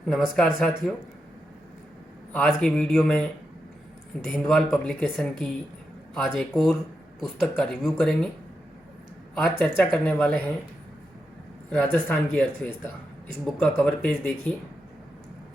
नमस्कार साथियों। आज की वीडियो में धिंदवाल पब्लिकेशन की आज एक और पुस्तक का रिव्यू करेंगे। आज चर्चा करने वाले हैं राजस्थान की अर्थव्यवस्था। इस बुक का कवर पेज देखिए।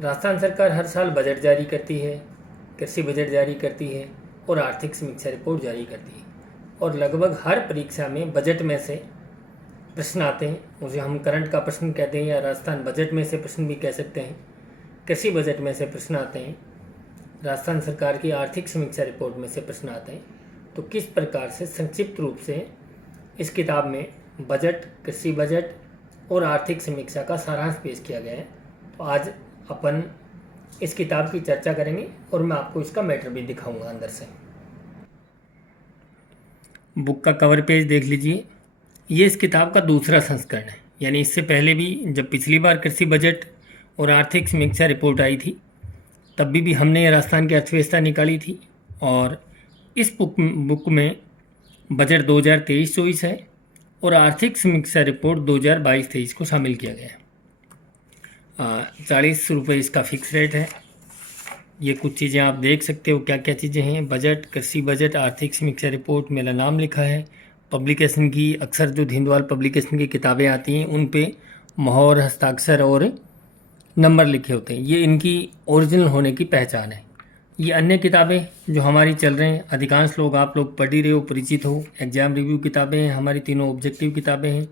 राजस्थान सरकार हर साल बजट जारी करती है, कृषि बजट जारी करती है और आर्थिक समीक्षा रिपोर्ट जारी करती है। और लगभग हर परीक्षा में बजट में से प्रश्न आते हैं। उसे हम करंट का प्रश्न कहते हैं या राजस्थान बजट में से प्रश्न भी कह सकते हैं। कृषि बजट में से प्रश्न आते हैं, राजस्थान सरकार की आर्थिक समीक्षा रिपोर्ट में से प्रश्न आते हैं। तो किस प्रकार से संक्षिप्त रूप से इस किताब में बजट, कृषि बजट और आर्थिक समीक्षा का सारांश पेश किया गया है। तो आज अपन इस किताब की चर्चा करेंगे और मैं आपको इसका मैटर भी दिखाऊंगा अंदर से। बुक का कवर पेज देख लीजिए। ये इस किताब का दूसरा संस्करण है, यानी इससे पहले भी जब पिछली बार कृषि बजट और आर्थिक समीक्षा रिपोर्ट आई थी तब भी हमने राजस्थान की अर्थव्यवस्था निकाली थी। और इस बुक में बजट 2023-24 है और आर्थिक समीक्षा रिपोर्ट 2022-23 को शामिल किया गया है। 40 रुपये इसका फिक्स रेट है। ये कुछ चीज़ें आप देख सकते हो क्या क्या चीज़ें हैं। बजट, कृषि बजट, आर्थिक समीक्षा रिपोर्ट, मेरा नाम लिखा है। पब्लिकेशन की अक्सर जो धिंदवाल पब्लिकेशन की किताबें आती हैं उन पे मोहर, हस्ताक्षर और नंबर लिखे होते हैं। ये इनकी ओरिजिनल होने की पहचान है। ये अन्य किताबें जो हमारी चल रही हैं, अधिकांश लोग आप लोग पढ़ ही रहे हो, परिचित हो। एग्जाम रिव्यू किताबें हैं, हमारी तीनों ऑब्जेक्टिव किताबें हैं।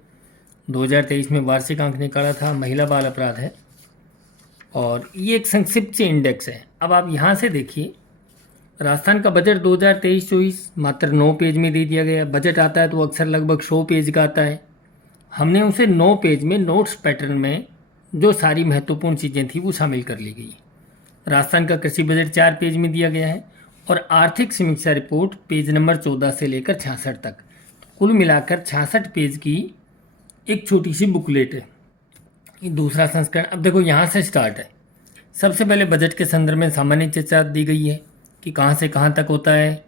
2023 में वार्षिक अंक निकाला था, महिला बाल अपराध है और ये एक संक्षिप्त से इंडेक्स है। अब आप यहाँ से देखिए, राजस्थान का बजट 2023-24 मात्र 9 पेज में दे दिया गया। बजट आता है तो अक्सर लगभग 100 पेज का आता है। हमने उसे 9 पेज में नोट्स पैटर्न में जो सारी महत्वपूर्ण चीज़ें थी वो शामिल कर ली गई। राजस्थान का कृषि बजट 4 पेज में दिया गया है और आर्थिक समीक्षा रिपोर्ट पेज नंबर 14 से लेकर 66 तक, कुल मिलाकर 66 पेज की एक छोटी सी बुकलेट है। ये दूसरा संस्करण। अब देखो यहाँ से स्टार्ट है। सबसे पहले बजट के संदर्भ में सामान्य चर्चा दी गई है कि कहाँ से कहाँ तक होता है,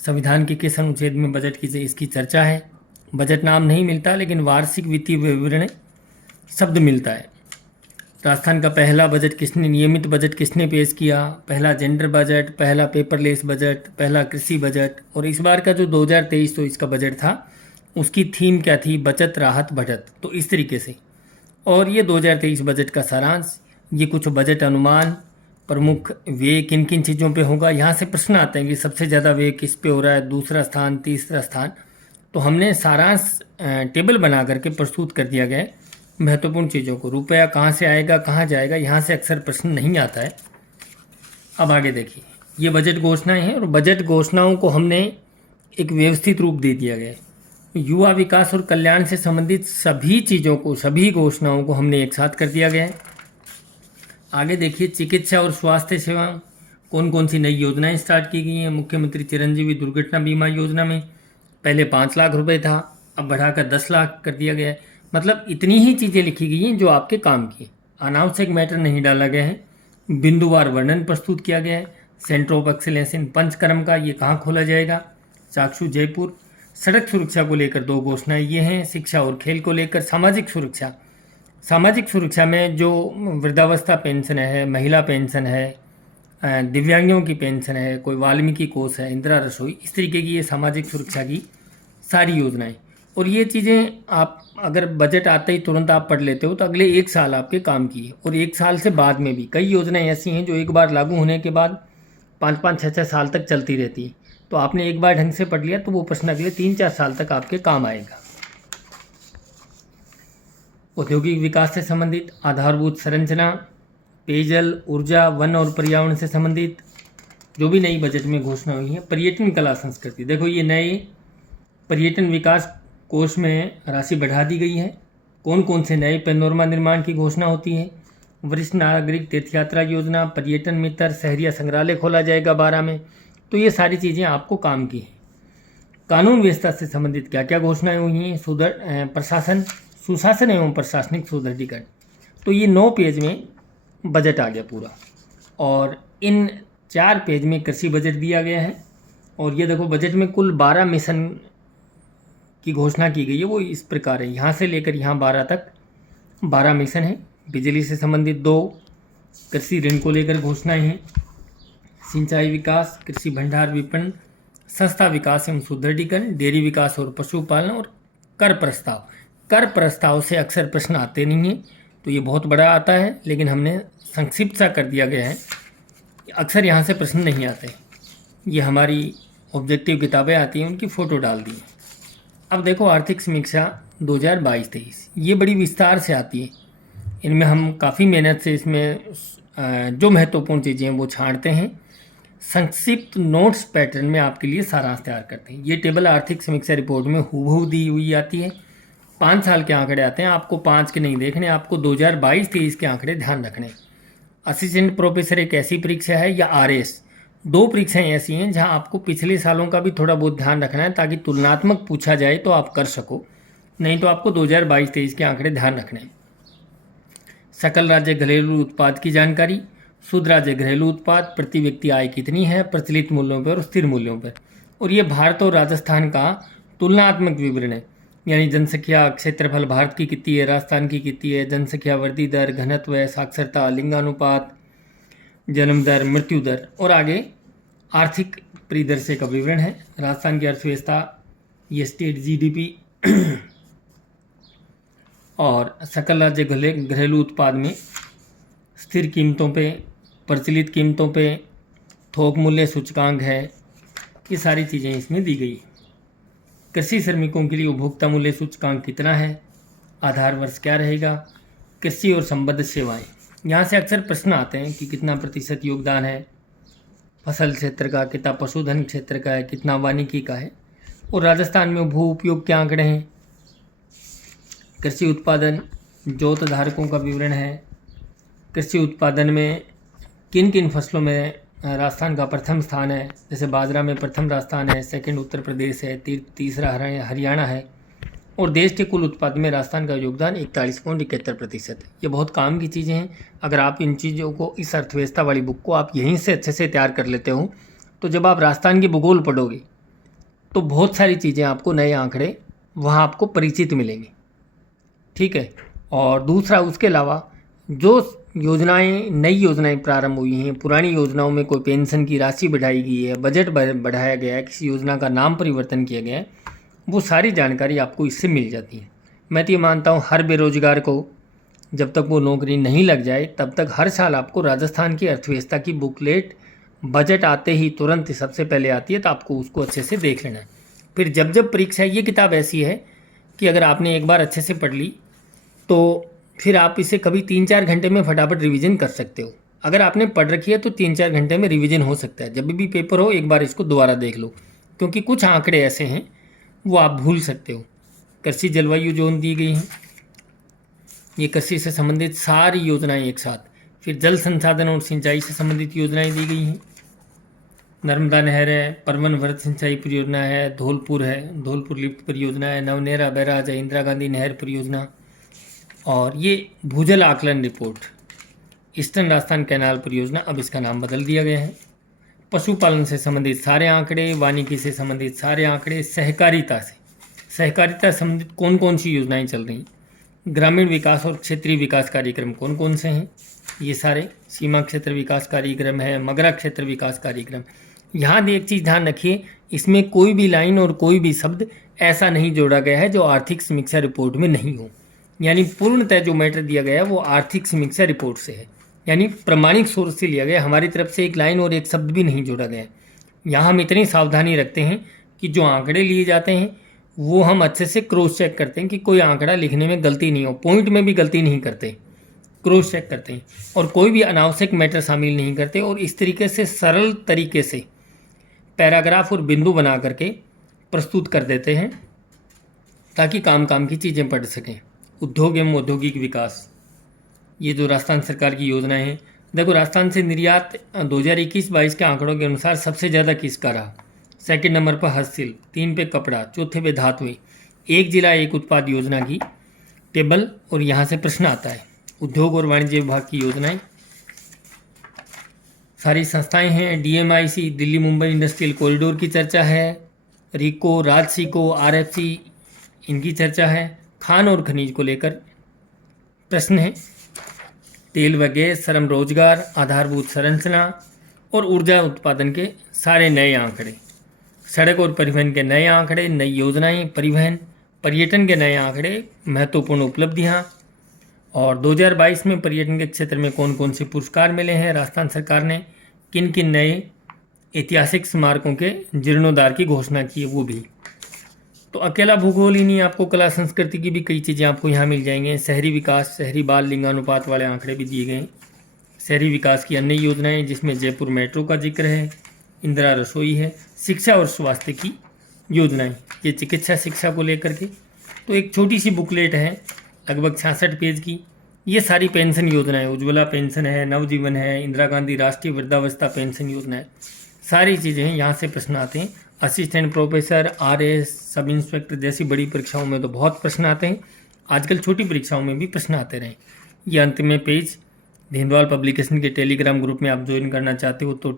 संविधान के किस अनुच्छेद में बजट की इसकी चर्चा है। बजट नाम नहीं मिलता लेकिन वार्षिक वित्तीय विवरण शब्द मिलता है। राजस्थान का पहला बजट किसने, नियमित बजट किसने पेश किया, पहला जेंडर बजट, पहला पेपरलेस बजट, पहला कृषि बजट। और इस बार का जो 2023-24 का बजट था उसकी थीम क्या थी, बचत, राहत, बढ़त। तो इस तरीके से। और ये 2023 बजट का सारांश, ये कुछ बजट अनुमान, प्रमुख व्यय किन किन चीज़ों पे होगा। यहाँ से प्रश्न आते हैं कि सबसे ज़्यादा व्यय किस पे हो रहा है, दूसरा स्थान, तीसरा स्थान। तो हमने सारांश टेबल बना करके प्रस्तुत कर दिया गया है महत्वपूर्ण चीज़ों को। रुपया कहाँ से आएगा, कहाँ जाएगा, यहाँ से अक्सर प्रश्न नहीं आता है। अब आगे देखिए, ये बजट घोषणाएं हैं और बजट घोषणाओं को हमने एक व्यवस्थित रूप दे दिया गया है। युवा विकास और कल्याण से संबंधित सभी चीज़ों को, सभी घोषणाओं को हमने एक साथ कर दिया गया है। आगे देखिए, चिकित्सा और स्वास्थ्य सेवा कौन कौन सी नई योजनाएं स्टार्ट की गई हैं। मुख्यमंत्री चिरंजीवी दुर्घटना बीमा योजना में पहले 5 लाख रुपए था, अब बढ़ाकर 10 लाख कर दिया गया है। मतलब इतनी ही चीज़ें लिखी गई हैं जो आपके काम की। अनावश्यक मैटर नहीं डाला गया है। बिंदुवार वर्णन प्रस्तुत किया गया है। Centre of excellence in panchakarma का, ये कहाँ खोला जाएगा, चाक्षु जयपुर। सड़क सुरक्षा को लेकर 2 घोषणाएं ये हैं। शिक्षा और खेल को लेकर सामाजिक सुरक्षा, सामाजिक सुरक्षा में जो वृद्धावस्था पेंशन है, महिला पेंशन है, दिव्यांगों की पेंशन है, कोई वाल्मीकि कोष है, इंदिरा रसोई, इस तरीके की ये सामाजिक सुरक्षा की सारी योजनाएं। और ये चीज़ें आप अगर बजट आते ही तुरंत आप पढ़ लेते हो तो अगले 1 साल आपके काम की है। और 1 साल से बाद में भी कई योजनाएं ऐसी हैं जो एक बार लागू होने के बाद 5-5, 6-6 साल तक चलती रहती है। तो आपने एक बार ढंग से पढ़ लिया तो वो प्रश्न अगले 3-4 साल तक आपके काम आएगा। औद्योगिक विकास से संबंधित, आधारभूत संरचना, पेयजल, ऊर्जा, वन और पर्यावरण से संबंधित जो भी नई बजट में घोषणा हुई है। पर्यटन, कला, संस्कृति, देखो ये नए पर्यटन विकास कोष में राशि बढ़ा दी गई है। कौन कौन से नए पैनोरमा निर्माण की घोषणा होती है। वरिष्ठ नागरिक तीर्थयात्रा योजना, पर्यटन मित्र, शहरिया संग्रहालय खोला जाएगा 12 में। तो ये सारी चीज़ें आपको काम की है। कानून व्यवस्था से संबंधित क्या क्या घोषणाएं हुई हैं। प्रशासन, सुशासन एवं प्रशासनिक सुदृढ़ीकरण। तो ये 9 पेज में बजट आ गया पूरा। और इन 4 पेज में कृषि बजट दिया गया है। और ये देखो, बजट में कुल 12 मिशन की घोषणा की गई है। वो इस प्रकार है, यहाँ से लेकर यहाँ 12 तक 12 मिशन है। बिजली से संबंधित 2, कृषि ऋण को लेकर घोषणाएं हैं, सिंचाई विकास, कृषि भंडार विपणन, सस्ता विकास एवं सुदृढ़ीकरण, डेयरी विकास और पशुपालन, और कर प्रस्ताव। कर प्रस्ताव से अक्सर प्रश्न आते नहीं हैं, तो ये बहुत बड़ा आता है, लेकिन हमने संक्षिप्त सा कर दिया गया है, अक्सर यहाँ से प्रश्न नहीं आते। ये हमारी ऑब्जेक्टिव किताबें आती हैं, उनकी फ़ोटो डाल दी है। अब देखो आर्थिक समीक्षा 2022-23, ये बड़ी विस्तार से आती है। इनमें हम काफ़ी मेहनत से इसमें जो महत्वपूर्ण चीज़ें हैं वो छांटते हैं, संक्षिप्त नोट्स पैटर्न में आपके लिए सारांश तैयार करते हैं। ये टेबल आर्थिक समीक्षा रिपोर्ट में हूबहू दी हुई आती है। 5 साल के आंकड़े आते हैं, आपको 5 के नहीं देखने, आपको 2022-23 के आंकड़े ध्यान रखने। असिस्टेंट प्रोफेसर एक ऐसी परीक्षा है, या आरएस, 2 परीक्षाएं ऐसी हैं जहां आपको पिछले सालों का भी थोड़ा बहुत ध्यान रखना है, ताकि तुलनात्मक पूछा जाए तो आप कर सको, नहीं तो आपको 2022-23 के आंकड़े ध्यान रखने हैं। सकल राज्य घरेलू उत्पाद की जानकारी, शुद्ध राज्य घरेलू उत्पाद, प्रति व्यक्ति आय कितनी है, प्रचलित मूल्यों पर और स्थिर मूल्यों पर। और ये भारत और राजस्थान का तुलनात्मक विवरण है, यानी जनसंख्या, क्षेत्रफल भारत की कितनी है, राजस्थान की कितनी है, जनसंख्या वृद्धि दर, घनत्व, साक्षरता, लिंगानुपात, जन्म दर, मृत्यु दर, और आगे आर्थिक परिदृश्य का विवरण है। राजस्थान की अर्थव्यवस्था, ये स्टेट जीडीपी, और सकल राज्य घरेलू उत्पाद में स्थिर कीमतों पे, प्रचलित कीमतों पे, थोक मूल्य सूचकांक है, ये सारी चीज़ें इसमें दी गई। कृषि श्रमिकों के लिए उपभोक्ता मूल्य सूचकांक कितना है, आधार वर्ष क्या रहेगा, कृषि और संबद्ध सेवाएं, यहाँ से अक्सर प्रश्न आते हैं कि कितना प्रतिशत योगदान है फसल क्षेत्र का, कितना पशुधन क्षेत्र का है, कितना वानिकी का है, और राजस्थान में भू उपयोग के आंकड़े हैं। कृषि उत्पादन, जोत धारकों का विवरण है, कृषि उत्पादन में किन किन फसलों में राजस्थान का प्रथम स्थान है, जैसे बाजरा में प्रथम राजस्थान है, सेकंड उत्तर प्रदेश है, तीसरा हरियाणा है, और देश के कुल उत्पादन में राजस्थान का योगदान 41.71% है। ये बहुत काम की चीज़ें हैं। अगर आप इन चीज़ों को, इस अर्थव्यवस्था वाली बुक को आप यहीं से अच्छे से तैयार कर लेते हो, तो जब आप राजस्थान की भूगोल पढ़ोगे तो बहुत सारी चीज़ें आपको, नए आंकड़े वहाँ आपको परिचित मिलेंगे, ठीक है। और दूसरा, उसके अलावा जो योजनाएं, नई योजनाएं प्रारंभ हुई हैं, पुरानी योजनाओं में कोई पेंशन की राशि बढ़ाई गई है, बजट बढ़ाया गया है, किसी योजना का नाम परिवर्तन किया गया है, वो सारी जानकारी आपको इससे मिल जाती है। मैं तो ये मानता हूँ हर बेरोजगार को जब तक वो नौकरी नहीं लग जाए तब तक हर साल आपको राजस्थान की अर्थव्यवस्था की बुकलेट बजट आते ही तुरंत सबसे पहले आती है, तो आपको उसको अच्छे से देख लेना है। फिर जब जब परीक्षा, ये किताब ऐसी है कि अगर आपने एक बार अच्छे से पढ़ ली तो फिर आप इसे कभी 3-4 घंटे में फटाफट रिवीजन कर सकते हो। अगर आपने पढ़ रखी है तो 3-4 घंटे में रिवीजन हो सकता है। जब भी पेपर हो एक बार इसको दोबारा देख लो, क्योंकि कुछ आंकड़े ऐसे हैं वो आप भूल सकते हो। कृषि जलवायु जोन दी गई हैं, ये कृषि से संबंधित सारी योजनाएं एक साथ। फिर जल संसाधन और सिंचाई से संबंधित योजनाएं दी गई हैं। नर्मदा नहर है, परवन भरत सिंचाई परियोजना है, धौलपुर है, धौलपुर लिफ्ट परियोजना है, नवनेरा बैराज है, इंदिरा गांधी नहर परियोजना, और ये भूजल आकलन रिपोर्ट, ईस्टर्न राजस्थान कैनाल परियोजना, अब इसका नाम बदल दिया गया है। पशुपालन से संबंधित सारे आंकड़े, वानिकी से संबंधित सारे आंकड़े, सहकारिता से संबंधित कौन कौन सी योजनाएं चल रही हैं, ग्रामीण विकास और क्षेत्रीय विकास कार्यक्रम कौन कौन से हैं, ये सारे, सीमा क्षेत्र विकास कार्यक्रम है, मगरा क्षेत्र विकास कार्यक्रम। यहाँ एक चीज़ ध्यान रखिए, इसमें कोई भी लाइन और कोई भी शब्द ऐसा नहीं जोड़ा गया है जो आर्थिक समीक्षा रिपोर्ट में नहीं हो। यानी पूर्णतः जो मैटर दिया गया है वो आर्थिक समीक्षा रिपोर्ट से है, यानी प्रमाणिक सोर्स से लिया गया। हमारी तरफ से एक लाइन और एक शब्द भी नहीं जोड़ा गया। यहाँ हम इतनी सावधानी रखते हैं कि जो आंकड़े लिए जाते हैं वो हम अच्छे से क्रॉस चेक करते हैं कि कोई आंकड़ा लिखने में गलती नहीं हो, पॉइंट में भी गलती नहीं करते, क्रॉस चेक करते हैं, और कोई भी अनावश्यक मैटर शामिल नहीं करते, और इस तरीके से सरल तरीके से पैराग्राफ और बिंदु बना करके प्रस्तुत कर देते हैं ताकि काम की चीज़ें पढ़ सकें। उद्योग एवं औद्योगिक विकास, ये जो राजस्थान सरकार की योजनाएं हैं, देखो राजस्थान से निर्यात 2021-22 के आंकड़ों के अनुसार सबसे ज़्यादा किसका रहा, सेकंड नंबर पर हस्तशिल्प, 3 पे कपड़ा, चौथे पे धातुएं। एक जिला एक उत्पाद योजना की टेबल, और यहाँ से प्रश्न आता है। उद्योग और वाणिज्य विभाग की योजनाएं, सारी संस्थाएं हैं, DMIC Delhi Mumbai industrial corridor की चर्चा है, रिको, राजसिको, RFC इनकी चर्चा है। खान और खनिज को लेकर प्रश्न है। तेल व गैस, श्रम रोजगार, आधारभूत संरचना और ऊर्जा उत्पादन के सारे नए आंकड़े, सड़क और परिवहन के नए आंकड़े, नई योजनाएं, परिवहन पर्यटन के नए आंकड़े, महत्वपूर्ण उपलब्धियां, और 2022 में पर्यटन के क्षेत्र में कौन कौन से पुरस्कार मिले हैं, राजस्थान सरकार ने किन किन नए ऐतिहासिक स्मारकों के जीर्णोद्धार की घोषणा की है वो भी। तो अकेला भूगोल ही नहीं, आपको कला संस्कृति की भी कई चीज़ें आपको यहाँ मिल जाएंगे। शहरी विकास, शहरी बाल लिंगानुपात वाले आंकड़े भी दिए गए। शहरी विकास की अन्य योजनाएं जिसमें जयपुर मेट्रो का जिक्र है, इंदिरा रसोई है, शिक्षा और स्वास्थ्य की योजनाएं, ये चिकित्सा शिक्षा को लेकर के। तो एक छोटी सी बुकलेट है लगभग 66 पेज की, ये सारी पेंशन योजनाएं, उज्ज्वला पेंशन है, नवजीवन है, इंदिरा गांधी राष्ट्रीय वृद्धावस्था पेंशन योजना है, सारी चीज़ें हैं। यहाँ से प्रश्न आते हैं। Assistant professor, RS, sub inspector जैसी बड़ी परीक्षाओं में तो बहुत प्रश्न आते हैं, आजकल छोटी परीक्षाओं में भी प्रश्न आते रहे। ये अंत में पेज धेनवाल पब्लिकेशन के टेलीग्राम ग्रुप में आप ज्वाइन करना चाहते हो तो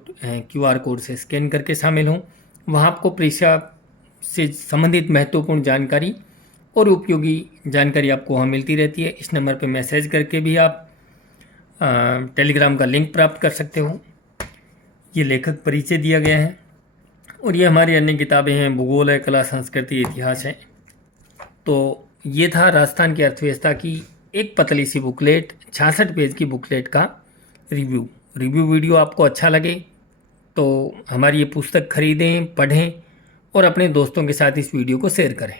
QR कोड से स्कैन करके शामिल हों। वहाँ आपको परीक्षा से संबंधित महत्वपूर्ण जानकारी और उपयोगी जानकारी आपको वहाँ मिलती रहती है। इस नंबर पर मैसेज करके भी आप टेलीग्राम का लिंक प्राप्त कर सकते हो। ये लेखक परिचय दिया गया है और ये हमारी अन्य किताबें हैं, भूगोल है, कला संस्कृति, इतिहास है। तो ये था राजस्थान की अर्थव्यवस्था की एक पतली सी बुकलेट, 66 पेज की बुकलेट का रिव्यू वीडियो आपको अच्छा लगे तो हमारी ये पुस्तक खरीदें, पढ़ें और अपने दोस्तों के साथ इस वीडियो को शेयर करें।